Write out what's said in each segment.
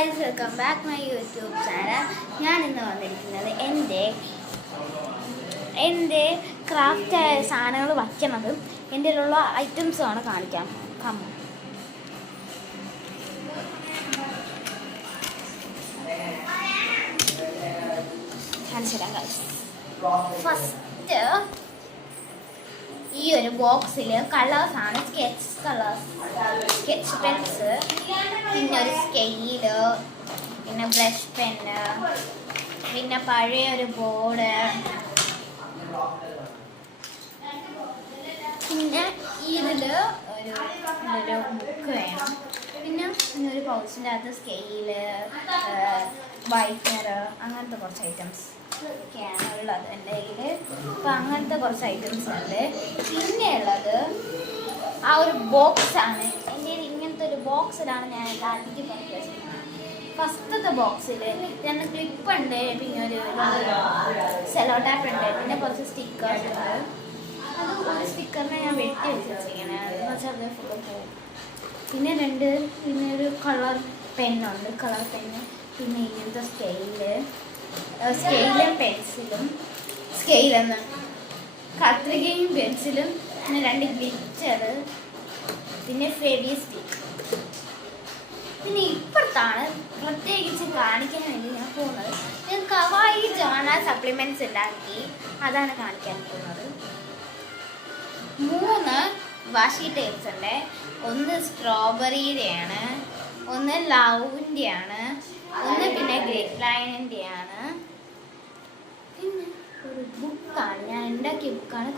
Guys, welcome back my YouTube channel. ഞാൻ ഇന്ന് വന്നിരിക്കുന്നത് എൻ്റെ ക്രാഫ്റ്റ് സാധനങ്ങൾ വയ്ക്കുന്നതും എൻ്റെ ഉള്ള ഐറ്റംസുമാണ് കാണിക്കാം. കാണിച്ചുതരാം ഗൈസ്. ഫസ്റ്റ് ഈ ഒരു ബോക്സിൽ കളേഴ്സാണ്. സ്കെച്ച് പെൻസ്, പിന്നെ ഒരു സ്കെയില്, പിന്നെ ബ്രഷ് പെന്ന്, പിന്നെ പഴയ ഒരു ബോർഡ്, പിന്നെ ഇതിൽ ഒരു ബുക്ക് വേണം. പിന്നെ ഒരു പൗച്ചിൻ്റെ അകത്ത് സ്കെയില്, വൈറ്റ്നർ, അങ്ങനത്തെ കുറച്ച് ഐറ്റംസ് ഒക്കെയാണ് ഉള്ളത് എൻ്റെ കയ്യിൽ. അപ്പോൾ അങ്ങനത്തെ കുറച്ച് ഐറ്റംസ് ഉണ്ട്. പിന്നെ ഉള്ളത് ആ ഒരു ബോക്സാണ്. എൻ്റെ ഇങ്ങനത്തെ ഒരു ബോക്സിലാണ് ഞാൻ എല്ലാത്തിനും പുറത്ത് വെച്ചിരിക്കുന്നത്. ഫസ്റ്റത്തെ ബോക്സിൽ രണ്ട് ക്ലിപ്പ് ഉണ്ട്, പിന്നെ ഒരു സെലോ ടാപ്പ് ഉണ്ട്, പിന്നെ കുറച്ച് സ്റ്റിക്കേഴ്സ് ഉണ്ട്. അത് ഒരു സ്റ്റിക്കറിനെ ഞാൻ വെട്ടി വെച്ചിരിക്കുന്നത്, അതെന്ന് വെച്ചാൽ അത് ഫുള്ള് പോകും. പിന്നെ പിന്നെ ഒരു കളർ പെന്നുണ്ട്, കളർ പെന്ന്, പിന്നെ ഇങ്ങനത്തെ സ്കെയിലും പെൻസിലും, സ്കെയിലെന്ന് കത്രികയും പെൻസിലും, പിന്നെ രണ്ട് ഗ്ലിറ്റർ, പിന്നെ ഫെവി സ്റ്റിക്ക്. പിന്നെ ഇപ്പുറത്താണ് പ്രത്യേകിച്ച് കാണിക്കാൻ വേണ്ടി ഞാൻ പോകുന്നത്. ഞാൻ കവായി ജോണ സപ്ലിമെൻറ്റ്സ് ഉണ്ടാക്കി, അതാണ് കാണിക്കാൻ പോകുന്നത്. 3 വാഷി ടേപ്സ് ഉണ്ട്. ഒന്ന് സ്ട്രോബെറിയുടെയാണ്, ഒന്ന് ലവിൻ്റെയാണ്, ഒന്ന് പിന്നെ ഗ്രിഡ് ലൈനിൻ്റെയാണ്. പിന്നെ ഒരു ബുക്കാണ്, ഞാൻ ഉണ്ടാക്കിയ ബുക്കാണ്.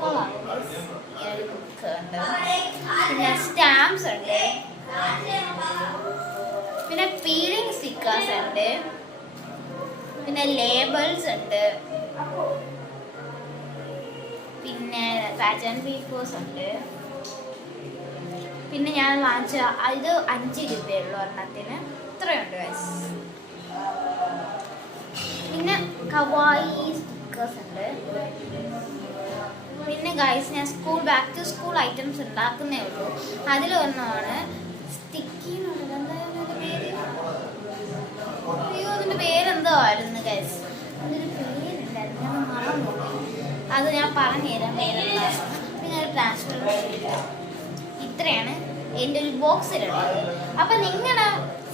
ഒരു ബുക്ക് ഉണ്ട്. പിന്നെ സ്റ്റാമ്പ്സ് ഉണ്ട്, പിന്നെ പീലിംഗ് സ്റ്റിക്കേഴ്സ് ഉണ്ട്, പിന്നെ ലേബിൾസ് ഉണ്ട്, പിന്നെ പാറ്റേൺ പേപ്പേഴ്സ് ഉണ്ട്. പിന്നെ ഞാൻ വാങ്ങിച്ച ഇത് 5 രൂപയുള്ളൂ ഒരെണ്ണത്തിന്. ഇത്രയുണ്ട് ഗൈസ്. പിന്നെ കവായി സ്റ്റിക്കേഴ്സ് ഉണ്ട്. പിന്നെ ഗൈസ്, ഞാൻ ബാക്ക് ടു സ്കൂൾ ഐറ്റംസ് ഉണ്ടാക്കുന്നേ ഉള്ളൂ. അതിലൊരെണ്ണമാണ് സ്റ്റിക്കി എന്നുള്ളത്. അതിൻ്റെ പേരെന്തോ ആയിരുന്നു ഗൈസ്, അതിൻ്റെ പേരുണ്ടായിരുന്നു, ഞാൻ മറന്നു. അത് ഞാൻ പറഞ്ഞുതരാം പേരെന്താണ്. പിന്നെ ഒരു ട്രാൻസ്ഫർ. ഇത്രയാണ് എൻ്റെ ഒരു ബോക്സിലുള്ളത്. അപ്പം നിങ്ങളുടെ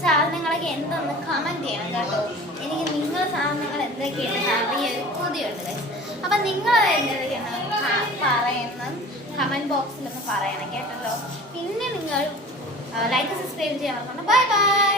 സാധനങ്ങളൊക്കെ എന്തെന്ന് കമൻറ്റ് ചെയ്യണം കേട്ടോ. എനിക്ക് നിങ്ങളുടെ സാധനങ്ങൾ എന്തൊക്കെയാണ് അറിയാൻ കൊതിയുണ്ട് ഗൈസ്. അപ്പം നിങ്ങൾ എന്തൊക്കെയാണ് പറയുന്നത് കമൻറ്റ് ബോക്സിലൊന്ന് പറയണം കേട്ടല്ലോ. പിന്നെ നിങ്ങൾ ലൈക്ക് സബ്സ്ക്രൈബ് ചെയ്യാൻ മറക്കണ്ട. Bye bye.